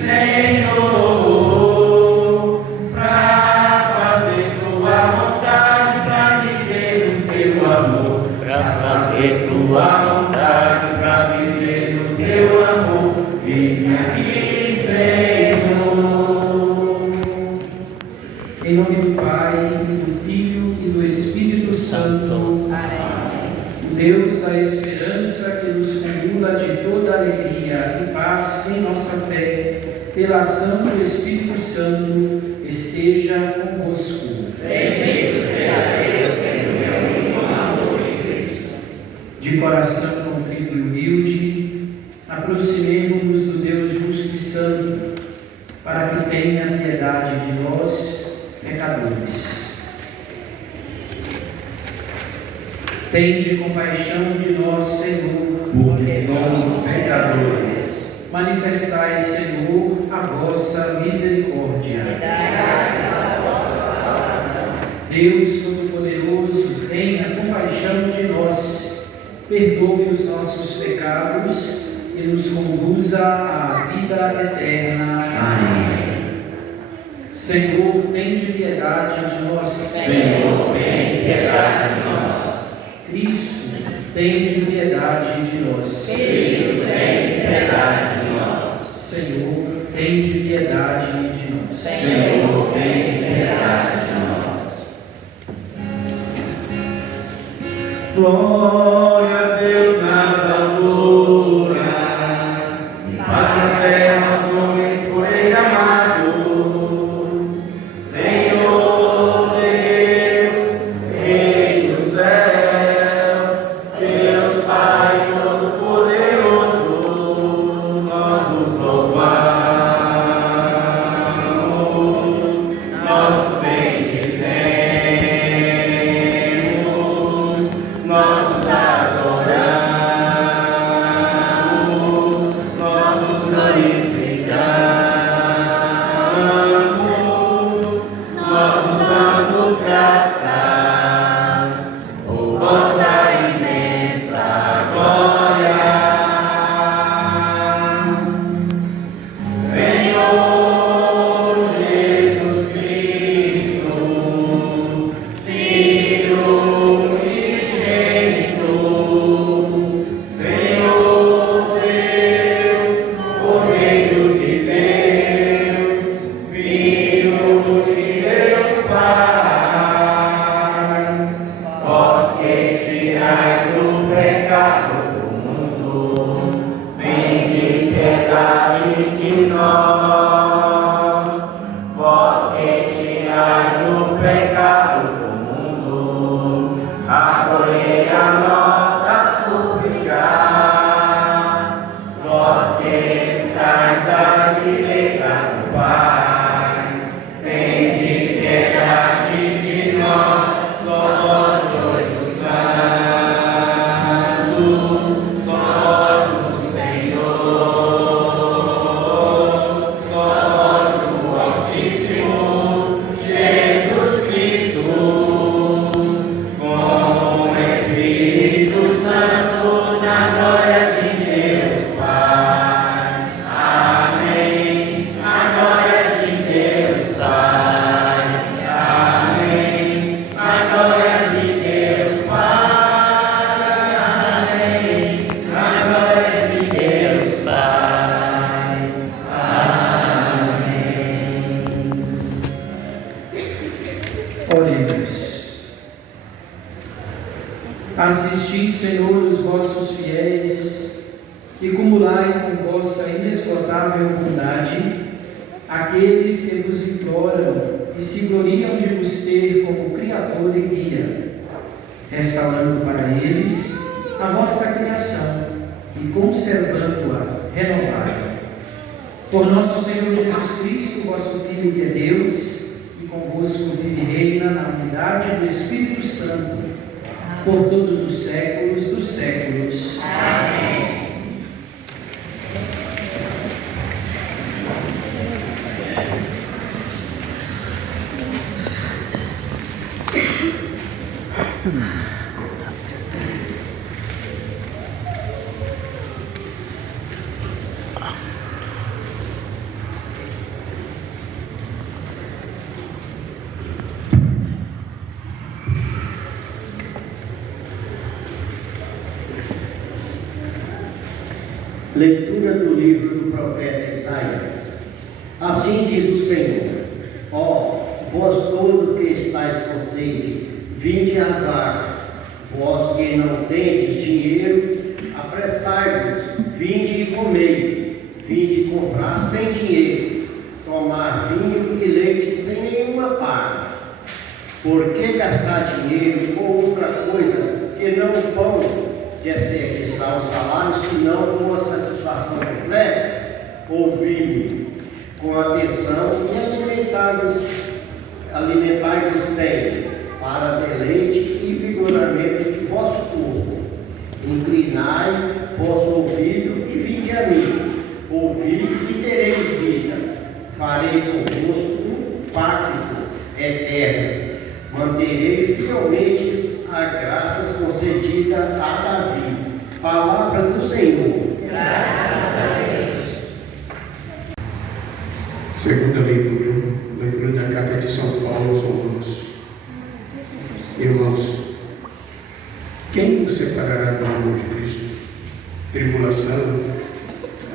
Senhor, para fazer tua vontade, para viver o teu amor, para fazer tua vontade, para viver o teu amor. Eis-me aqui, Senhor. Em nome do Pai, e do Filho e do Espírito Santo. Amém. O Deus da esperança que nos cumula de toda alegria e paz em nossa fé, pela ação do Espírito Santo, esteja convosco. Bendito seja Deus que nos reuniu no amor de Cristo. De coração contrito e humilde, aproximemo-nos do Deus justo e santo, para que tenha piedade de nós, pecadores. Tende compaixão de nós, Senhor, porque somos pecadores. Manifestai, Senhor, a vossa misericórdia. Deus Todo-Poderoso, tenha compaixão de nós, perdoe os nossos pecados e nos conduza à vida eterna. Amém. Senhor, tende piedade de nós. Senhor, tende piedade de nós. Cristo, tende piedade de nós. Cristo, tende piedade de nós. Senhor, tende piedade de nós. Senhor, tende piedade de nós. Glória a Deus nas alturas, e paz na terra aos homens por ele amados. Senhor Deus, Rei dos céus, Deus Pai Todo-Poderoso, nós nos louvamos, nós os bendizemos, nós os adoramos, nós os glorificamos, nós os damos graças por vossa imensa glória. Senhor Jesus Cristo, Filho unigênito, Senhor Deus, Cordeiro de Deus, Filho de Deus Pai, vós que tirais o pecado do mundo, tende piedade de nós. Vós que tirais o pecado do mundo, acolhei a nossa súplica. Vós que estáis à direita do Pai, tende piedade de nós. Só vós sois o Santo, só vós o Senhor, só vós o Altíssimo, Jesus Cristo, com o Espírito Santo, na glória de Deus Pai. Amém. A glória de Deus Pai. Amém. A glória de Deus Pai. Amém. A glória de Deus Pai. Amém. Oremos. Assisti, Senhor, os vossos fiéis e cumulai com vossa inesgotável bondade aqueles que vos imploram e se gloriam de vos ter como Criador e Guia, restaurando para eles a vossa criação e conservando-a renovada. Por nosso Senhor Jesus Cristo, vosso Filho que é Deus, e convosco vive e reina na unidade do Espírito Santo, por todos os séculos dos séculos. Amém. Leitura do livro do profeta Isaías. Assim diz o Senhor: ó, vós todos que estáis com sede, vinde às águas. Vós que não tendes dinheiro, apressai-vos, vinde e comei. Vinde comprar sem dinheiro, tomar vinho e leite sem nenhuma paga. Por que gastar dinheiro com outra coisa que não o pão desperdiçar o salário, senão com uma satisfação completa? Ouvi-me com atenção e alimentai-vos bem, para deleite e vigoramento de vosso corpo. Inclinai vosso ouvido e vinde a mim. Ouvi e tereis vida. Farei convosco um pacto eterno. Manterei fielmente as graças concedidas a Davi. Palavra do Senhor. Graças a Deus. Segunda leitura da carta de São Paulo aos Romanos. Irmãos, quem nos separará do amor de Cristo? Tribulação,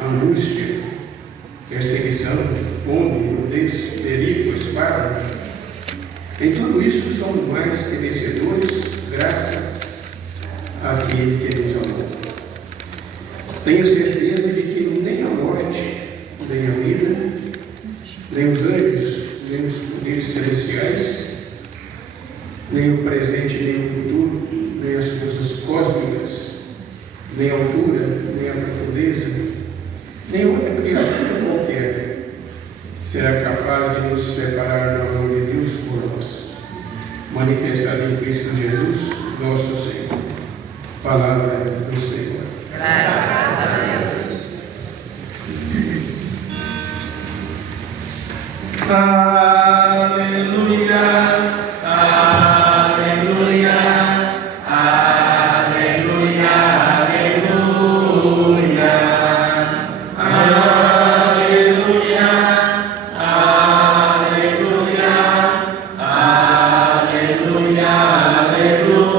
angústia, perseguição, fome, nudez, perigo, espada. Em tudo isso somos mais que vencedores, graças àquele que nos amou. Tenho certeza de que nem a morte, nem a vida, nem os anjos, nem os poderes celestiais, nem o presente, nem o futuro, nem as forças cósmicas, nem a altura, nem a profundeza, nem outra criatura qualquer será capaz de nos separar do amor de Deus por nós, manifestado em Cristo Jesus, nosso Senhor. Palavra do Senhor. Graças a Deus. Aleluia, aleluia, aleluia, aleluia, aleluia, aleluia, aleluia, aleluia.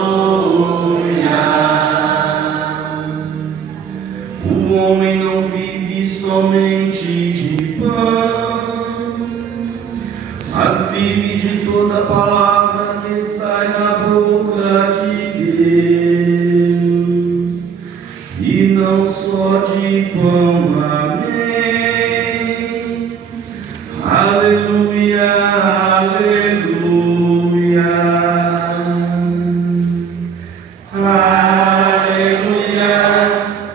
O homem não vive somente de pão, mas vive de toda palavra que sai da boca de Deus, e não só de pão. Amém. Aleluia, aleluia, aleluia, aleluia,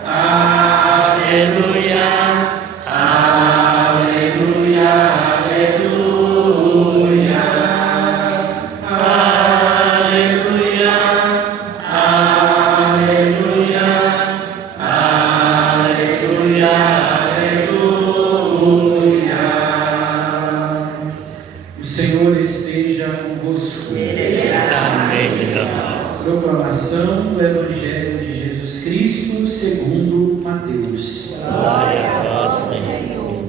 aleluia, aleluia, aleluia, aleluia, aleluia, aleluia. O Senhor esteja convosco. Proclamação do Evangelho de Jesus Cristo segundo Mateus. Glória a vós, Senhor.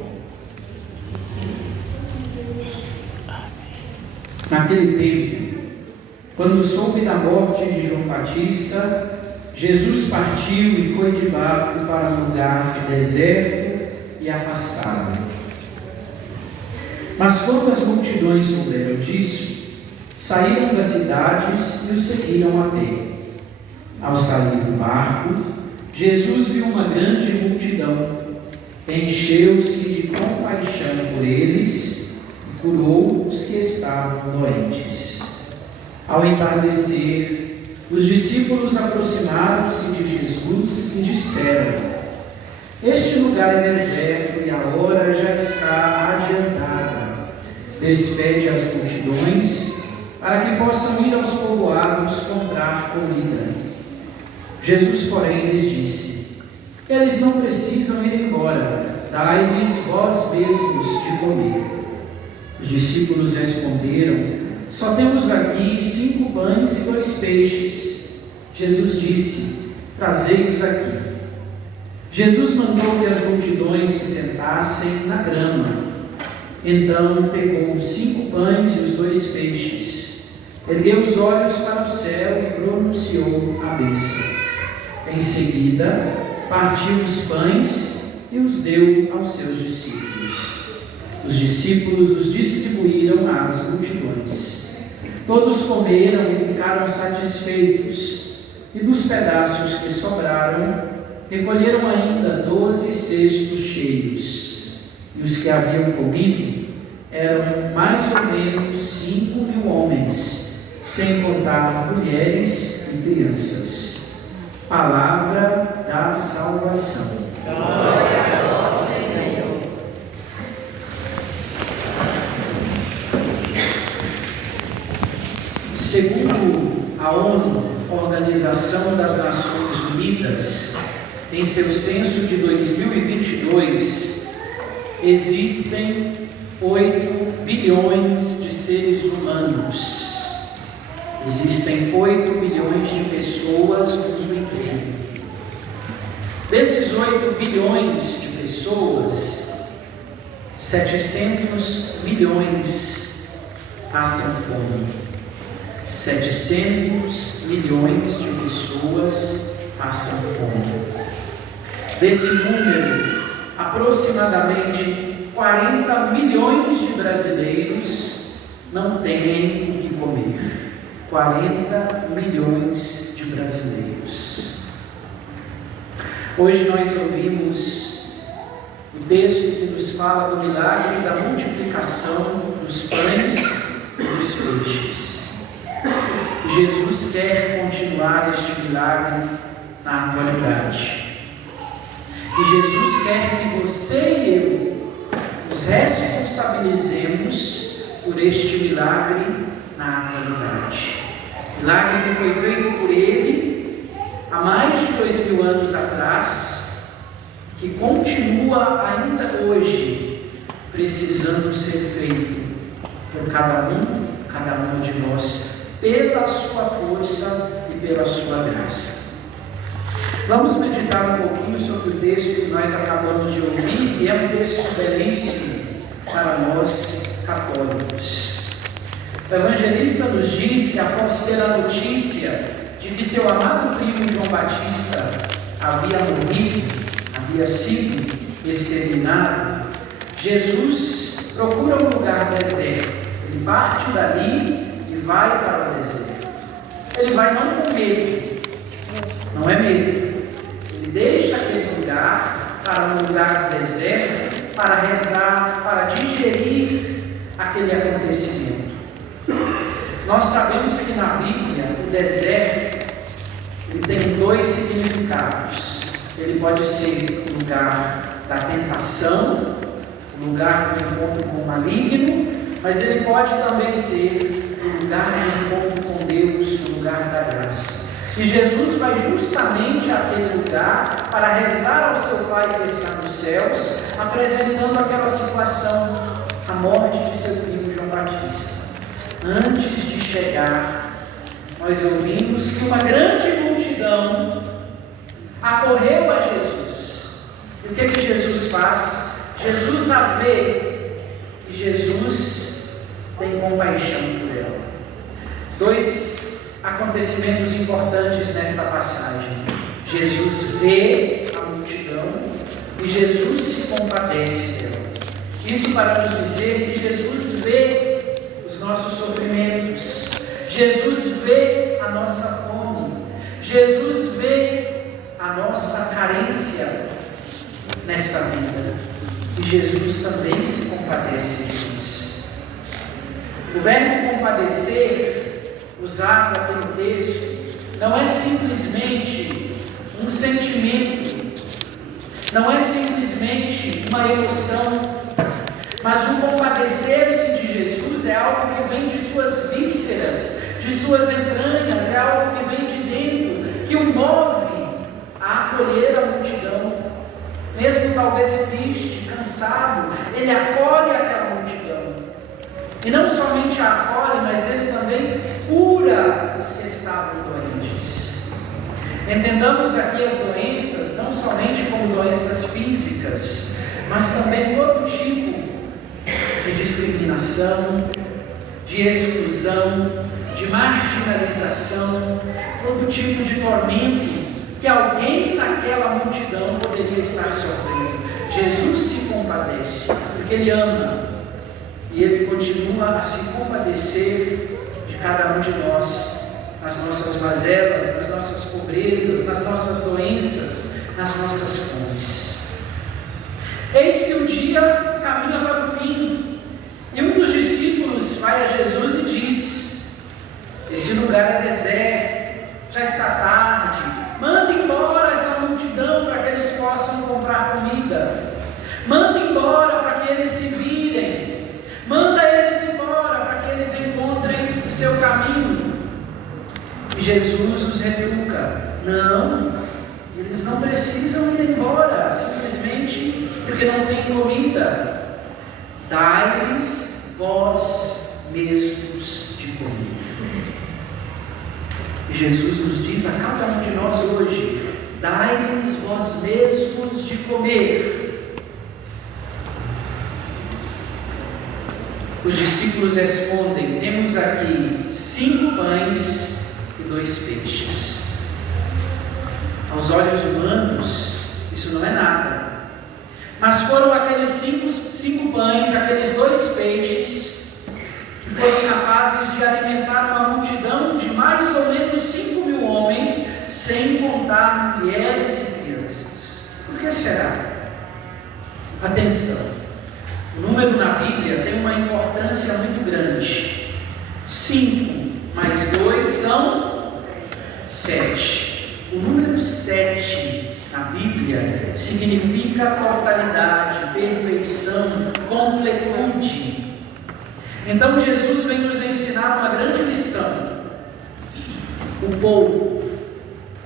Naquele tempo, quando soube da morte de João Batista, Jesus partiu e foi de barco para um lugar deserto e afastado. Mas quando as multidões souberam disso, saíram das cidades e o seguiram a pé. Ao sair do barco, Jesus viu uma grande multidão, encheu-se de compaixão por eles e curou os que estavam doentes. Ao entardecer, os discípulos aproximaram-se de Jesus e disseram: este lugar é deserto e a hora já está adiantada. Despede as multidões para que possam ir aos povoados comprar comida. Jesus, porém, lhes disse: eles não precisam ir embora, dai-lhes vós mesmos de comer. Os discípulos responderam: só temos aqui 5 pães e 2 peixes. Jesus disse: trazei-os aqui. Jesus mandou que as multidões se sentassem na grama. Então pegou os 5 pães e os 2 peixes, ergueu os olhos para o céu e pronunciou a bênção. Em seguida, partiu os pães e os deu aos seus discípulos. Os discípulos os distribuíram às multidões. Todos comeram e ficaram satisfeitos, e dos pedaços que sobraram, recolheram ainda 12 cestos cheios. E os que haviam comido eram mais ou menos 5.000 homens, sem contar mulheres e crianças. Palavra da salvação. Glória a vós, Senhor. Segundo a ONU, Organização das Nações Unidas, em seu censo de 2022, existem 8 bilhões de seres humanos. Existem 8 bilhões de pessoas no mundo inteiro. Desses 8 bilhões de pessoas, 700 milhões passam fome. 700 milhões de pessoas passam fome. Desse número, aproximadamente 40 milhões de brasileiros não têm o que comer. 40 milhões de brasileiros. Hoje nós ouvimos o texto que nos fala do milagre da multiplicação dos pães e dos peixes. Jesus quer continuar este milagre na atualidade. E Jesus quer que você e eu nos responsabilizemos por este milagre na atualidade. Milagre que foi feito por Ele há mais de 2000 anos atrás, que continua ainda hoje precisando ser feito por cada uma de nós, pela sua força e pela sua graça. Vamos meditar um pouquinho sobre o texto que nós acabamos de ouvir, e é um texto belíssimo para nós católicos. O evangelista nos diz que, após ter a notícia de que seu amado primo João Batista havia morrido, havia sido exterminado, Jesus procura um lugar deserto. Ele parte dali e vai para o deserto. Ele vai não com medo, não é medo. Ele deixa aquele lugar para um lugar deserto, para rezar, para digerir aquele acontecimento. Nós sabemos que na Bíblia o deserto ele tem 2 significados. Ele pode ser o lugar da tentação, o lugar do encontro com o maligno, mas ele pode também ser o lugar do encontro com Deus, o lugar da graça. E Jesus vai justamente àquele lugar para rezar ao seu Pai que está nos céus, apresentando aquela situação, a morte de seu primo João Batista. Antes de chegar, nós ouvimos que uma grande multidão acorreu a Jesus. E o que Jesus faz? Jesus a vê e Jesus tem compaixão por ela. 2 acontecimentos importantes nesta passagem. Jesus vê a multidão e Jesus se compadece dela. Isso para nos dizer que Jesus vê os nossos sofrimentos, Jesus vê a nossa fome, Jesus vê a nossa carência nesta vida, e Jesus também se compadece de nós. O verbo compadecer, usado aqui no texto, não é simplesmente um sentimento, não é simplesmente uma emoção, mas o compadecer-se de Jesus é algo que vem de suas vísceras, de suas entranhas, é algo que vem de dentro, que o move a acolher a multidão. Mesmo talvez triste, cansado, ele acolhe aquela multidão. E não somente a acolhe, mas ele também cura os que estavam doentes. Entendamos aqui as doenças, não somente como doenças físicas, mas também todo tipo de discriminação, de exclusão, de marginalização, todo tipo de tormento que alguém naquela multidão poderia estar sofrendo. Jesus se compadece, porque Ele ama, e Ele continua a se compadecer de cada um de nós, nas nossas mazelas, nas nossas pobrezas, nas nossas doenças, nas nossas fomes. Eis que o dia caminha para o fim, e um dos discípulos vai a Jesus e diz: esse lugar é deserto, já está tarde, manda embora essa multidão para que eles possam comprar comida, manda embora para que eles se virem, manda eles embora para que eles encontrem o seu caminho. E Jesus os retruca: não, eles não precisam ir embora simplesmente porque não tem comida. Dai-lhes vós mesmos de comer. E Jesus nos diz a cada um de nós hoje: dai-lhes vós mesmos de comer. Os discípulos respondem: temos aqui 5 pães e 2 peixes. Aos olhos humanos, isso não é nada. Mas foram aqueles 5 pães, aqueles 2 peixes, que foram capazes de alimentar uma multidão de mais ou menos 5.000 homens, sem contar mulheres e crianças. Por que será? Atenção, o número na Bíblia tem uma importância muito grande. 5 mais 2 são 7. O número 7 na Bíblia significa totalidade, perfeição, completude. Então Jesus vem nos ensinar uma grande lição: o pouco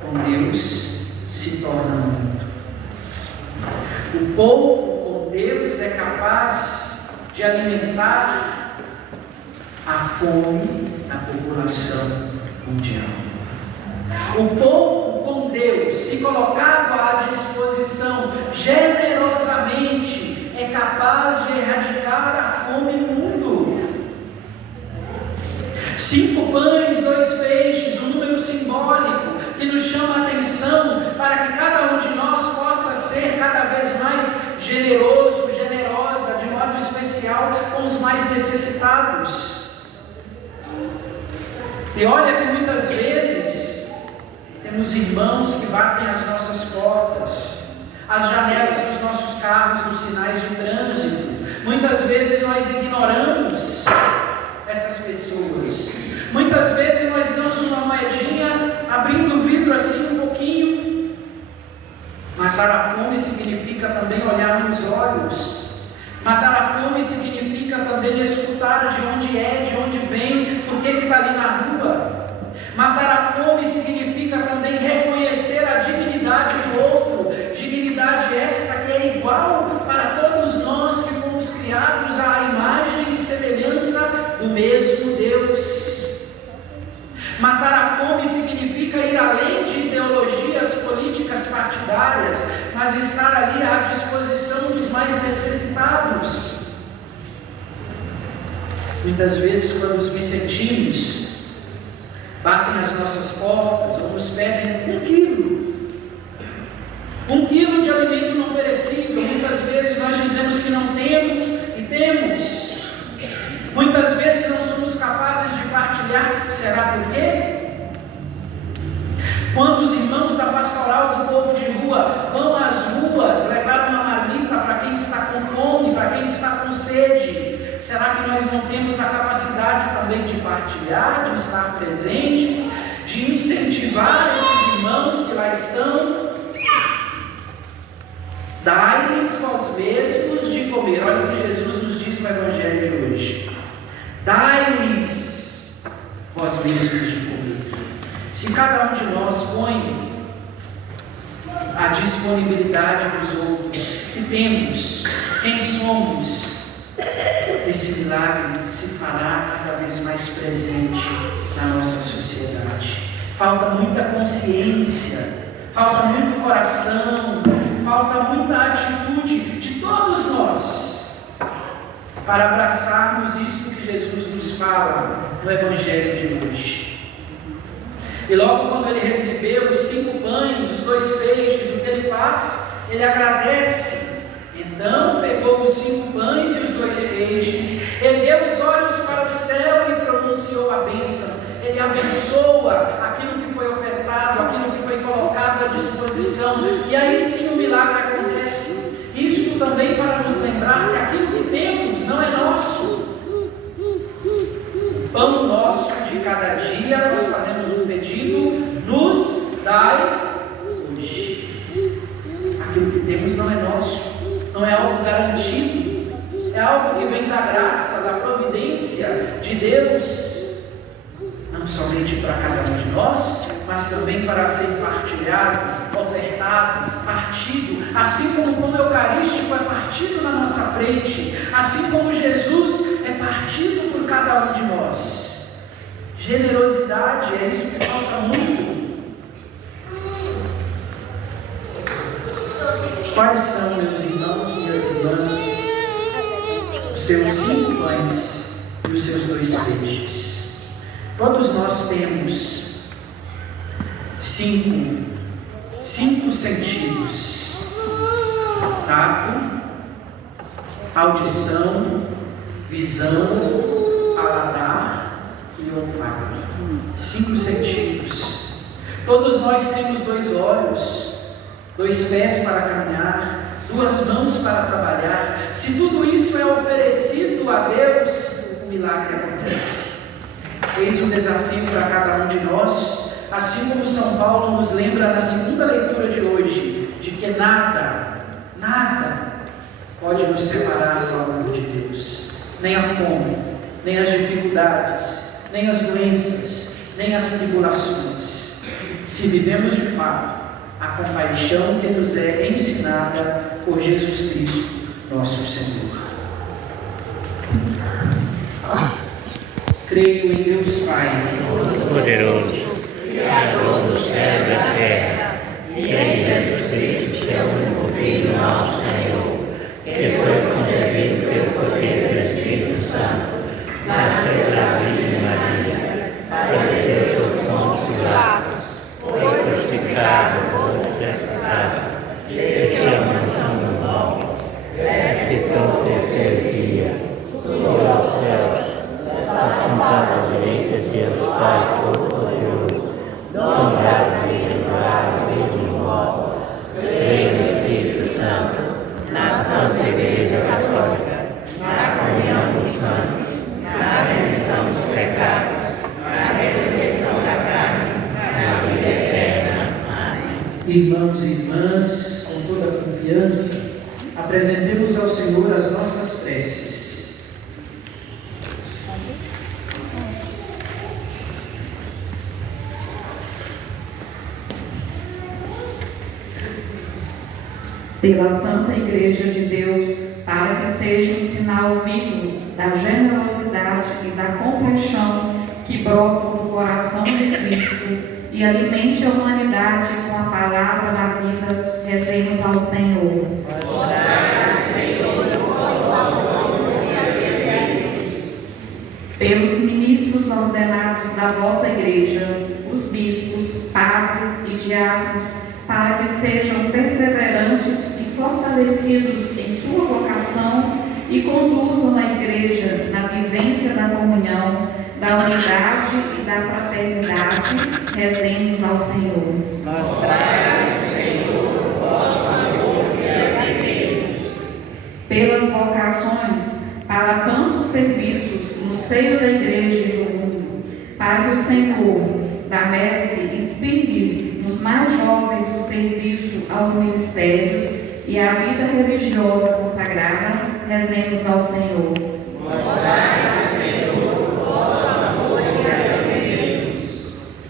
com Deus se torna muito. O pouco com Deus é capaz de alimentar a fome na população mundial. O pouco com Deus, se colocado à disposição generosamente, é capaz de erradicar a fome no mundo. 5 pães, 2 peixes, um número simbólico que nos chama a atenção para que cada um de nós possa ser cada vez mais generoso, generosa, de modo especial com os mais necessitados. E olha que muitas vezes temos irmãos que batem às nossas portas, às janelas dos nossos carros, nos sinais de trânsito. Muitas vezes nós ignoramos essas pessoas. Muitas vezes nós damos uma moedinha, abrindo o vidro assim um pouquinho. Matar a fome significa também olhar nos olhos. Matar a fome significa também escutar de onde é, de onde vem, por que está ali na rua. Matar a fome significa também reconhecer a dignidade do outro, dignidade esta que é igual para todos nós que fomos criados à imagem e semelhança do mesmo Deus. Matar a fome significa ir além de ideologias políticas partidárias, mas estar ali à disposição dos mais necessitados. Muitas vezes, quando os vicentinos batem às nossas portas ou nos pedem 1 quilo de alimento não perecível, muitas vezes nós dizemos que não temos e temos. Muitas vezes não somos capazes de partilhar. Será por quê? Quando os irmãos da pastoral do povo de rua vão às ruas levar uma marmita para quem está com fome, para quem está com sede, será que nós não temos a capacidade também de partilhar, de estar presentes, de incentivar esses irmãos que lá estão? Dai-lhes vós mesmos de comer. Olha o que Jesus nos diz no Evangelho de hoje: dai-lhes vós mesmos de comer. Se cada um de nós põe a disponibilidade dos outros, que temos, quem somos, esse milagre se fará cada vez mais presente na nossa sociedade. Falta muita consciência, falta muito coração, falta muita atitude de todos nós para abraçarmos isso que Jesus nos fala no Evangelho de hoje. E logo quando ele recebeu os 5 pães, os 2 peixes, o que ele faz? Ele agradece. Então pegou os 5 pães e os 2 peixes, ergueu os olhos para o céu e pronunciou a bênção. Ele abençoa aquilo que foi ofertado, aquilo que foi colocado à disposição, e aí sim o milagre acontece. Isto também para nos lembrar que aquilo que temos não é nosso. O pão nosso de cada dia, nós fazemos um pedido: nos dai hoje. Aquilo que temos não é nosso, não é algo garantido, é algo que vem da graça, da providência de Deus, não somente para cada um de nós, mas também para ser partilhado, ofertado, partido, assim como o pão eucarístico é partido na nossa frente, assim como Jesus é partido por cada um de nós. Generosidade, é isso que falta muito. Quais são, meus irmãos, minhas irmãs, os seus 5 pães e os seus 2 peixes? Todos nós temos 5 sentidos: tato, audição, visão, paladar e olfato. 5 sentidos. Todos nós temos 2 olhos, 2 pés para caminhar, 2 mãos para trabalhar. Se tudo isso é oferecido a Deus, o milagre acontece. Eis um desafio para cada um de nós, assim como São Paulo nos lembra na segunda leitura de hoje, de que nada pode nos separar do amor de Deus. Nem a fome, nem as dificuldades, nem as doenças, nem as tribulações. Se vivemos de fato a compaixão que nos é ensinada por Jesus Cristo, nosso Senhor. Creio em Deus Pai poderoso, Criador do céu e da terra, e em Jesus Cristo, seu único Filho, nosso Senhor, que foi concebido pelo poder do Espírito Santo, nasceu da Virgem Maria, padeceu sob Pôncio Pilatos, foi crucificado, morto e sepultado, desceu à mansão dos mortos, ressuscitou ao 3º dia, subiu aos céus, está sentado à direita de Deus Pai Todo-Poderoso, honrado e exaltado entre os mortos, creio no Espírito Santo, na Santa Igreja Católica, na comunhão dos santos, na remissão dos pecados, na ressurreição da carne, na vida eterna. Amém. Irmãos e irmãs, com toda a confiança, apresentemos ao Senhor as nossas preces. Pela Santa Igreja de Deus, para que seja um sinal vivo da generosidade e da compaixão que brotam do coração de Cristo e alimente a humanidade com a palavra da vida, rezemos ao Senhor. Pelos ministros ordenados da vossa Igreja, os bispos, padres e diáconos, para que sejam perseverantes e fortalecidos em sua vocação e conduzam a Igreja na vivência da comunhão, da unidade e da fraternidade, rezemos ao Senhor. Pelas vocações para tantos serviços no seio da Igreja e do mundo, para que o Senhor da messe inspire nos mais jovens o serviço aos ministérios e a vida religiosa consagrada, rezemos ao Senhor.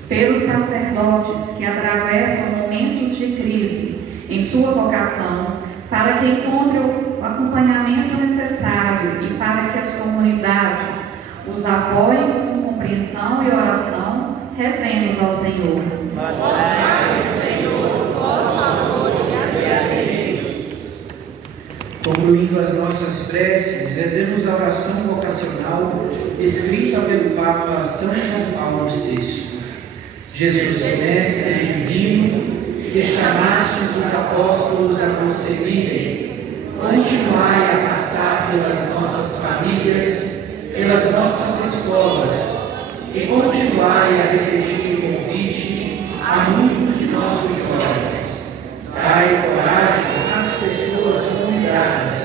Pelos sacerdotes que atravessam momentos de crise em sua vocação, para que encontrem o acompanhamento necessário e para que as comunidades os apoiem com compreensão e oração, rezemos ao Senhor. Concluindo as nossas preces, rezemos a oração vocacional escrita pelo Papa São João Paulo VI. Jesus, mestre divino, que chamastes os apóstolos a prosseguirem, continuai a passar pelas nossas famílias, pelas nossas escolas, e continuai a repetir o convite a muitos de nossos jovens. Dai coragem às pessoas convidadas,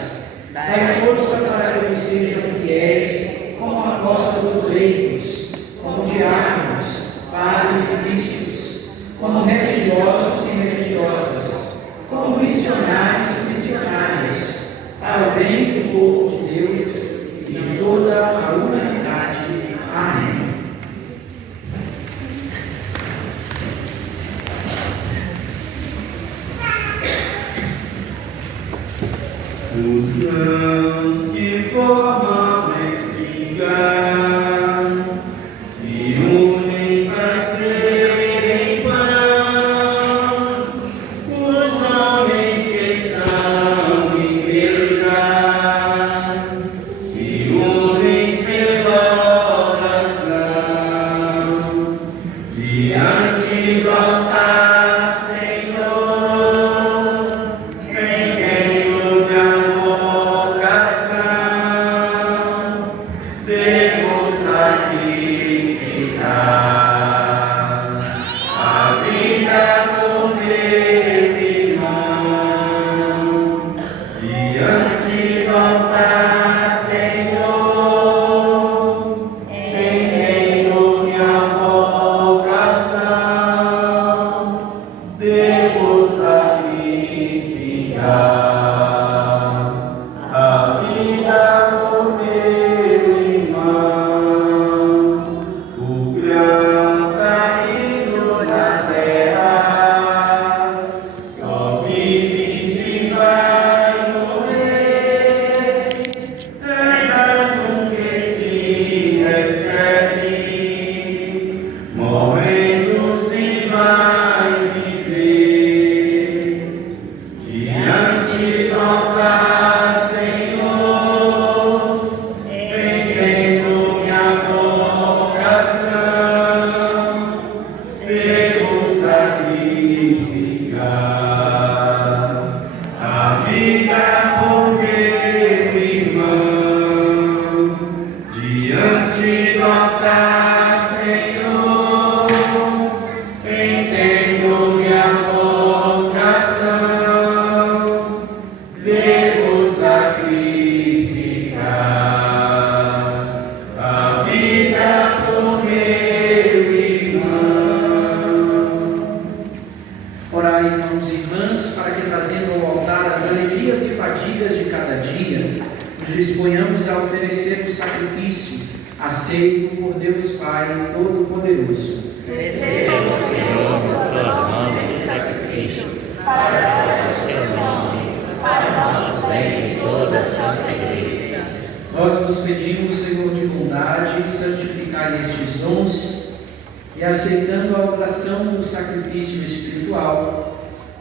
dai força para que eles sejam fiéis como apóstolos leigos, como diáconos, padres e bispos, como religiosos e religiosas, como missionários e missionárias, para o bem do povo de Deus e de toda a humanidade. Amém. Os grãos que formam a espiga se unem para serem pão. Os homens que são igreja se unem pela oração diante do altar, Senhor. Em minha vocação devo sacrificar a vida por meu irmão diante do altar, Senhor. Em minha vocação devo sacrificar a vida por meu irmão. O grão caído na terra só vive se vai morrer. É dado que se recebe, morrendo se vai viver. Diante do altar, Senhor, entendo minha vocação, devo sacrificar a vida por meu irmão. Diante do altar, Senhor, entendo minha vocação, devo sacrificar a vida por meu irmão. Orai, irmãos e irmãs, para que, trazendo ao altar as alegrias e fadigas de cada dia, nos disponhamos a oferecer o sacrifício aceito por Deus Pai Todo-Poderoso. Nós vos pedimos, Senhor de bondade, santificai estes dons e, aceitando a oração do sacrifício espiritual,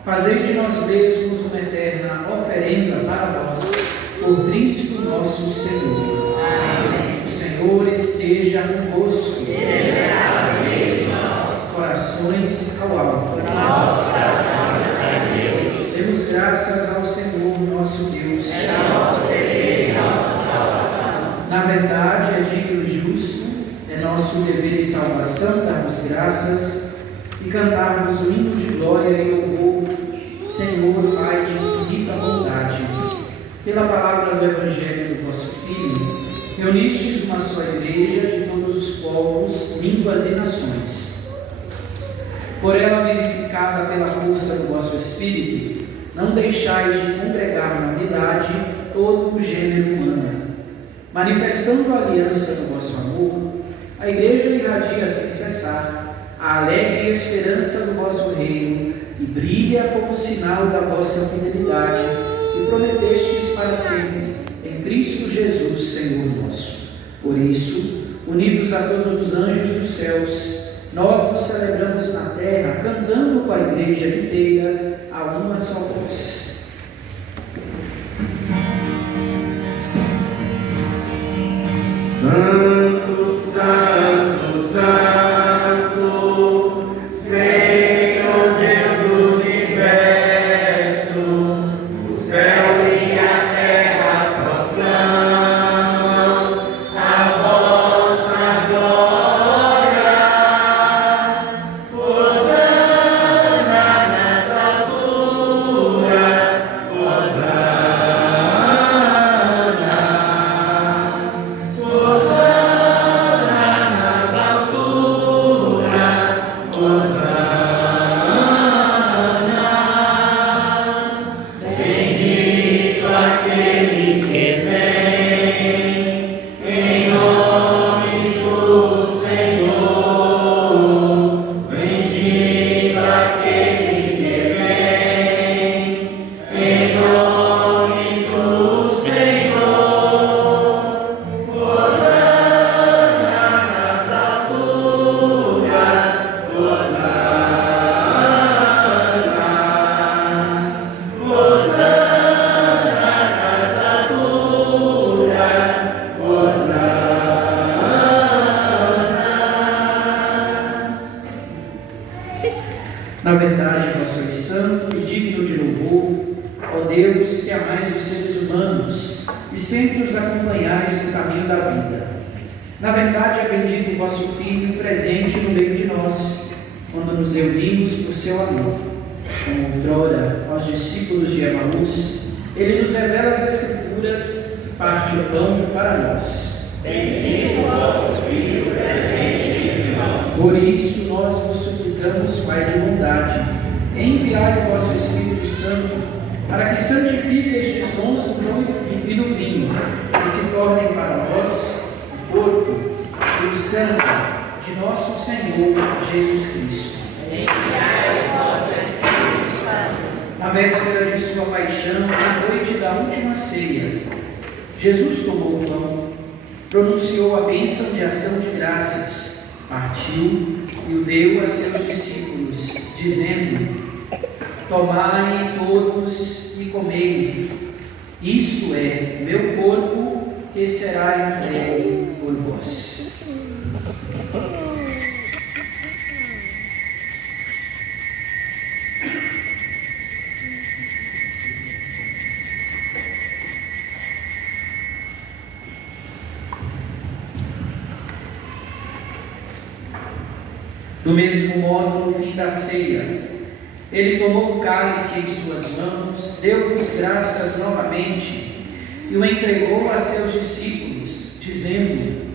fazei de nós mesmos uma eterna oferenda para vós, por Cristo nosso Senhor. Amém. O Senhor esteja convosco. Corações ao alto. Demos graças ao Senhor nosso Deus. Na verdade, é digno e justo, é nosso dever e salvação darmos graças e cantarmos o hino de glória e louvor, Senhor, Pai de infinita bondade. Pela palavra do Evangelho do vosso Filho, reunistes uma só igreja de todos os povos, línguas e nações. Por ela, vivificada pela força do vosso Espírito, não deixais de congregar na unidade todo o gênero humano. Manifestando a aliança do vosso amor, a igreja irradia sem cessar a alegre esperança do vosso reino e brilha como sinal da vossa fidelidade, que prometestes para sempre em Cristo Jesus, Senhor nosso. Por isso, unidos a todos os anjos dos céus, nós vos celebramos na terra, cantando com a igreja inteira a uma só voz. Santo, Santo, Santo, sempre os acompanhais no caminho da vida. Na verdade, é bendito o vosso Filho presente no meio de nós, quando nos reunimos por seu amor. Como outrora, aos discípulos de Emaús, ele nos revela as Escrituras e parte o pão para nós. Bendito o vosso Filho presente entre nós. Por isso, nós vos suplicamos, Pai de bondade, enviai o vosso Espírito Santo, para que santifique estes dons do pão e do vinho, e se tornem para nós o corpo e o sangue de nosso Senhor Jesus Cristo. Enviai o vosso Espírito Santo. Na véspera de sua paixão, na noite da última ceia, Jesus tomou o pão, pronunciou a bênção de ação de graças, partiu e o deu a seus discípulos, dizendo: tomai todos e comei, isto é meu corpo que será entregue por vós. Do mesmo modo, no fim da ceia, ele tomou o cálice em suas mãos, deu-vos graças novamente e o entregou a seus discípulos, dizendo: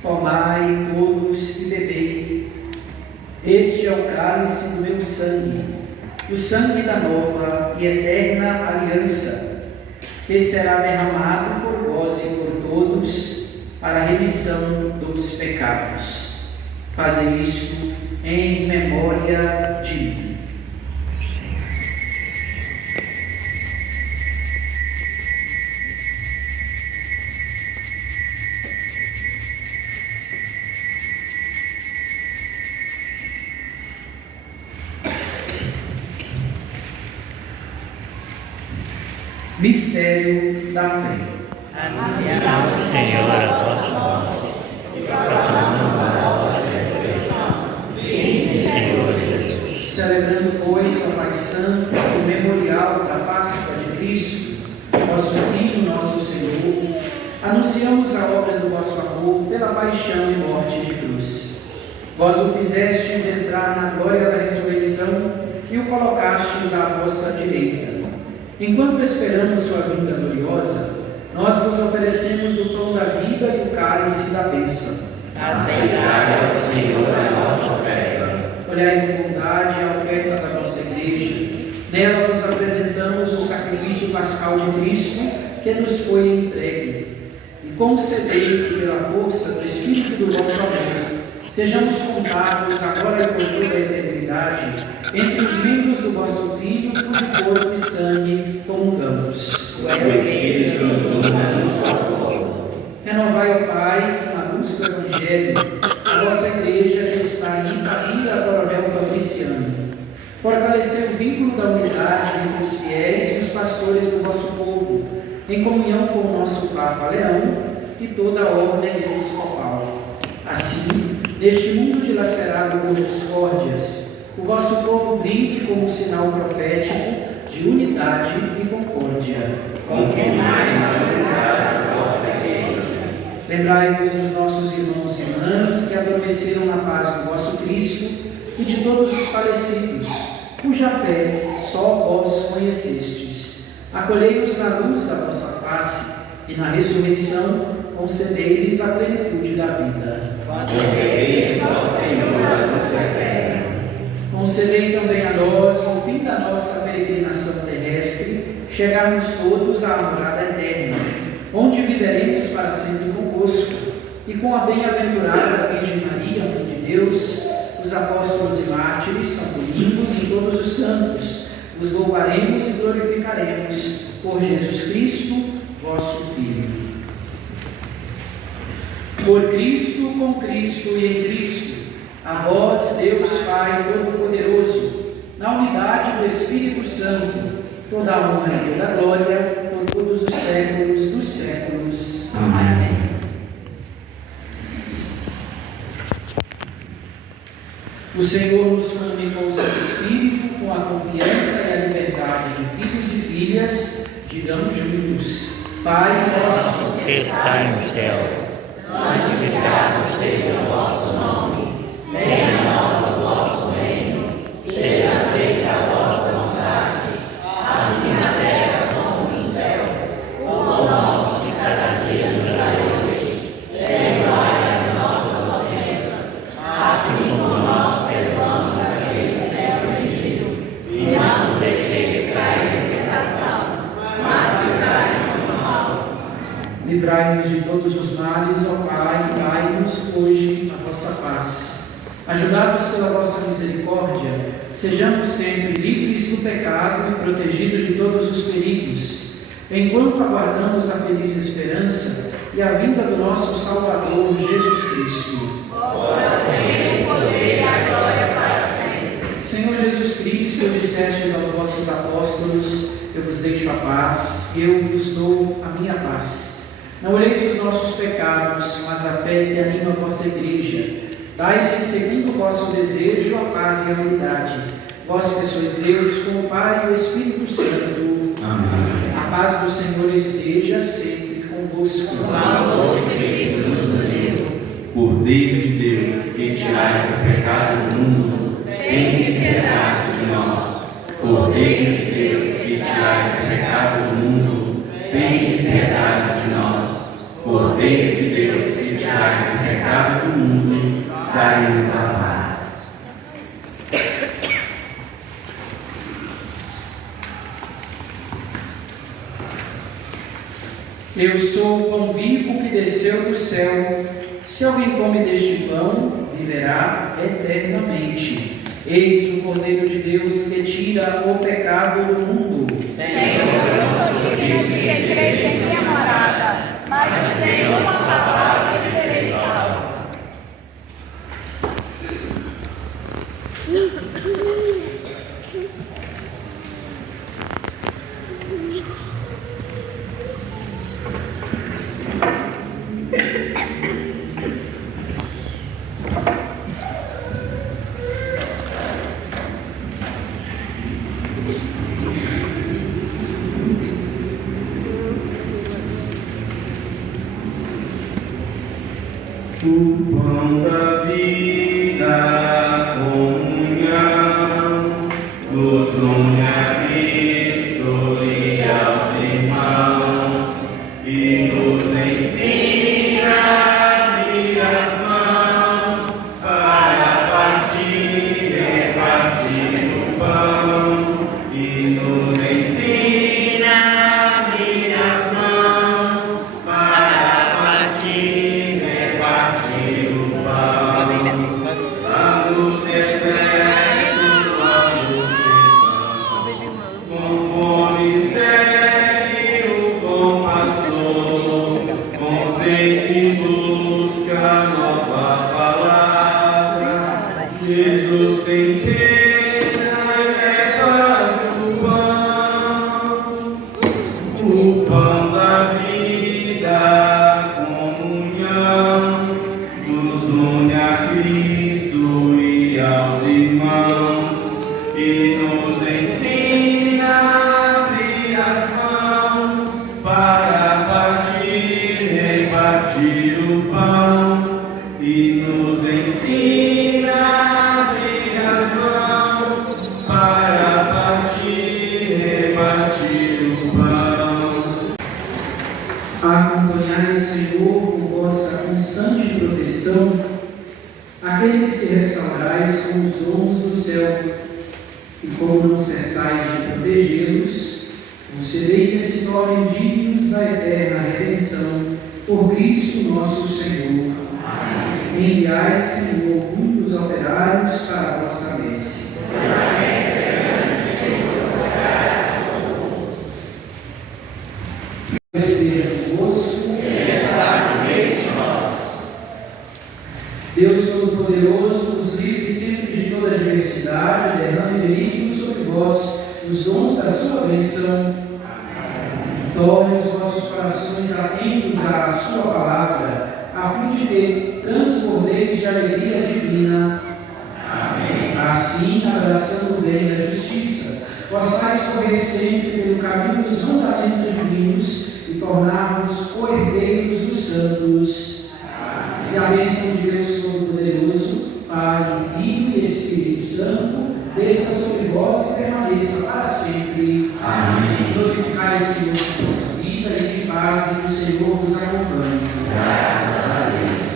tomai todos e bebei. Este é o cálice do meu sangue, o sangue da nova e eterna aliança, que será derramado por vós e por todos para a remissão dos pecados. Fazei isto em memória de mim. Mistério da fé. Anunciamos, Senhor, a vossa morte e proclamamos a vossa ressurreição. Vinde, Senhor Jesus. Celebrando, pois, ó Pai Santo, o memorial da Páscoa de Cristo, vosso Filho, nosso Senhor, anunciamos a obra do vosso amor pela paixão e morte de cruz. Vós o fizestes entrar na glória da ressurreição e o colocastes à vossa direita. Enquanto esperamos sua vinda gloriosa, nós vos oferecemos o pão da vida e o cálice da bênção. Aceitai ao Senhor a nossa oferta. Olhai com bondade a oferta da nossa igreja. Nela vos apresentamos o sacrifício pascal de Cristo que nos foi entregue. E concedei que, pela força do Espírito do vosso amor, sejamos contados agora e por toda a eternidade entre os membros do vosso Filho, cujo corpo e sangue comungamos. O Espírito nos una no só corpo. Renovai, ó Pai, com a luz do Evangelho, a vossa igreja que está em Ilha Coronel Fabriciano. Fortalecei o vínculo da unidade entre os fiéis e os pastores do vosso povo, em comunhão com o nosso Papa Leão e toda a ordem episcopal. Assim, neste mundo dilacerado por discórdias, o vosso povo brilhe como um sinal profético de unidade e concórdia. Confirmai na unidade da vossa igreja. Lembrai-vos dos nossos irmãos e irmãs que adormeceram na paz do vosso Cristo e de todos os falecidos, cuja fé só vós conhecestes. Acolhei-os na luz da vossa face e na ressurreição concedei-lhes a plenitude da vida. Concedei ao Senhor a luz eterna. Concedei também a nós, no fim da nossa peregrinação terrestre, chegarmos todos à morada eterna, onde viveremos para sempre convosco, e com a bem-aventurada Virgem Maria, Mãe de Deus, os apóstolos e mártires, São Domingos e todos os santos, os louvaremos e glorificaremos por Jesus Cristo, vosso Filho. Por Cristo, com Cristo e em Cristo, a vós, Deus Pai Todo-Poderoso, na unidade do Espírito Santo, toda a honra e toda a glória, por todos os séculos dos séculos. Amém. O Senhor nos comunicou o seu Espírito com a confiança e a liberdade de filhos e filhas. Digamos juntos: Pai nosso, que está no céu, santificado seja o vosso nome, venha a nós o vosso reino, seja feita a vossa vontade, assim na terra como no céu. O pão nosso de cada dia nos dai hoje, perdoai as nossas ofensas, assim como nós perdoamos aqueles que têm ofendido, e não nos deixeis cair em tentação, mas livrai-nos do mal. livrai-nos de todos os males, ó Pai, e dai-nos hoje a vossa paz. Ajudados pela vossa misericórdia, sejamos sempre livres do pecado e protegidos de todos os perigos, enquanto aguardamos a feliz esperança e a vinda do nosso Salvador, Jesus Cristo. Senhor Jesus Cristo, dissestes aos vossos apóstolos: eu vos deixo a paz, eu vos dou a minha paz. Não olheis os nossos pecados, mas a fé que anima a vossa igreja. Dai-lhe, segundo o vosso desejo, a paz e a unidade. Vós que sois Deus, com o Pai e o Espírito Santo. Amém. A paz do Senhor esteja sempre convosco. O amor de Cristo nos uniu. Cordeiro de Deus, que tirais o pecado do mundo, tende piedade de nós. Cordeiro de Deus, que tirais o pecado do mundo, tende piedade de nós. Cordeiro de Deus, que tirais o pecado do mundo, dai-nos a paz. Eu sou o pão vivo que desceu do céu. Se alguém come deste pão, viverá eternamente. Eis o Cordeiro de Deus que tira o pecado do mundo. Senhor, eu não sou digno de que entreis em minha morada, mas dizei uma palavra e serei salvo. O pão da vida, comunhão, nos une a Cristo e aos irmãos, e nos ensina a abrir as mãos para partir e repartir o pão, e nos ensina a abrir as mãos para partir. Jesus tem pena e reparte o pão da vida, comunhão, nos une a Cristo e aos irmãos, e nos ensina a abrir as mãos para partir e repartir o pão, e nos ensina a abrir as mãos para partir e repartir o pão. Acompanhai, Senhor, com vossa constante proteção, aqueles que restaurais com os dons do céu, e como não cessais de protegê-los, concedei que se tornem dignos da eterna redenção, por Cristo nosso Senhor. Amém. Enviai, Senhor, muitos operários para a vossa messe. Esteja convosco. Ele está no meio de nós. Deus Todo-Poderoso, nos livre sempre de toda adversidade, derrame benigno sobre vós os dons da sua bênção. Torne os vossos corações atentos à sua palavra, a fim de que transbordeis de alegria divina. Amém. Assim, abraçando o bem e a justiça, possais correr sempre pelo caminho dos mandamentos divinos e tornar-vos co-herdeiros dos santos. E a bênção de Deus Todo-Poderoso, Pai, Filho e Espírito Santo, desça sobre vós e permaneça para sempre. Amém. Glorificai o Senhor com vossa vida e de paz, e que o Senhor vos acompanhe. Graças a Deus.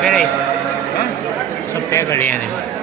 Peraí. Só pega ali, né?